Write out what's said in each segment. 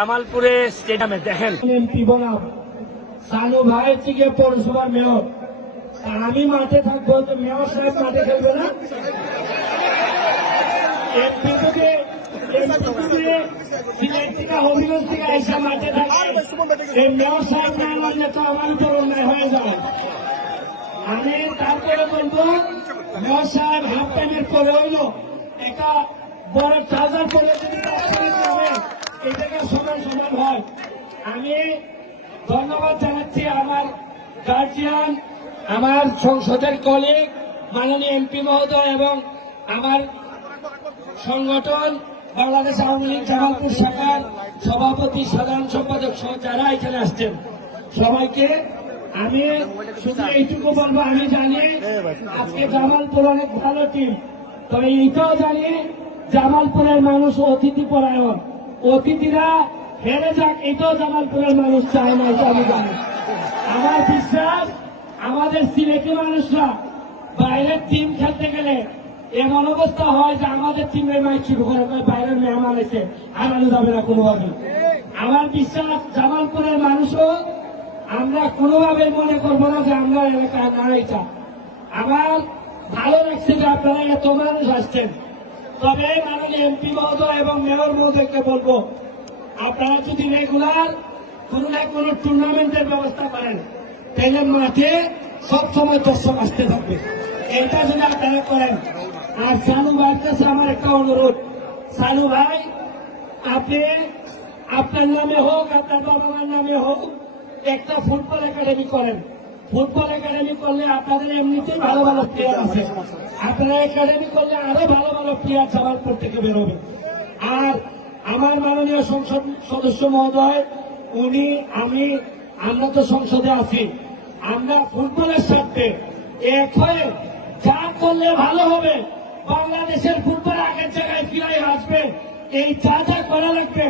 জামালপুরে স্টেডিয়ামে, দেখেন। এমপি বনাম। সানু ভাই হচ্ছে গিয়ে পৌরসভার মেয়র। আমি মাঠে থাকব তো মেয়র সাহেব মাঠে খেলবে না? এমপি থেকে থেকে থেকে থেকে আমি তারপরে বলব, মেয়র সাহেব হাফ টাইমের পরে হইল। একটা বড় ট্রাউজার পরে যদি তার শরীর নামে, এটাকে সমান সমান হয়। আমি ধন্যবাদ জানাচ্ছি আমার গার্জিয়ান আমার সংসদের কলিগ মাননীয় এমপি মহোদয় এবং আমার সংগঠন, বাংলাদেশ আওয়ামী লীগ জামালপুর শাখার সভাপতি, সাধারণ সম্পাদক সহ যারা এখানে আসছেন। সবাইকে আমি শুধু এইটুকু বলব, আমি জানি আজকে জামালপুর অনেক ভালো টিম তবে এইটাও জানি জামালপুরের মানুষ অতিথি পরায়ণ। অতিথিরা হেরে যাক, এটাও জামালপুরের মানুষ চায় না, এটা আমি জানি। আমার বিশ্বাস, আমাদের সিলেটি মানুষরা বাইরের টিম খেলতে গেলে এমন অবস্থা হয় যে আমাদের টিমের ম্যাচ শুরু করে বাইরের মেহমান এসে হারানো যাবে না কোনোভাবে আমার বিশ্বাস, জামালপুরের মানুষও আমরা কোনোভাবে মনে করব না যে আমরা এলাকায় না, এটা। আমার ভালো লাগছে যে আপনারা এত মানুষ আসছেন। তবে মাননীয় এমপি মহোদয় এবং মেয়র মহোদয়কে বলব, আপনারা যদি রেগুলার কোন না কোন টুর্নামেন্টের ব্যবস্থা করেন, তাহলে মাঠে সব সময় দর্শক আসতে থাকবে। এটা যদি আপনারা করেন, আর সানু ভাইয়ের কাছে আমার একটা অনুরোধ। সানু ভাই, আপনি আপনার নামে হোক, আপনার বাবা মার নামে হোক, একটা ফুটবল একাডেমি করেন। ফুটবল একাডেমি করলে আপনাদের এমনিতেই ভালো ভালো প্লেয়ার আছে। আপনারা একাডেমি করলে আরও ভালো ভালো প্লেয়ার জামালপুর থেকে বেরোবে। আর আমার মাননীয় সংসদ সদস্য মহোদয়, উনি, আমি, আমরা তো সংসদে আছি। আমরা ফুটবলের স্বার্থে এক হয়ে যা করলে ভালো হবে, বাংলাদেশের ফুটবল আগের জায়গায় ফিরাই আসবে। এই যা যা করা লাগবে,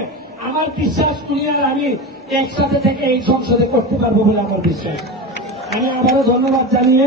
আমার বিশ্বাস উনি আর আমি একসাথে থেকে এই সংসদে করতে পারব বলে আমার বিশ্বাস। আমি আবারও ধন্যবাদ জানিয়ে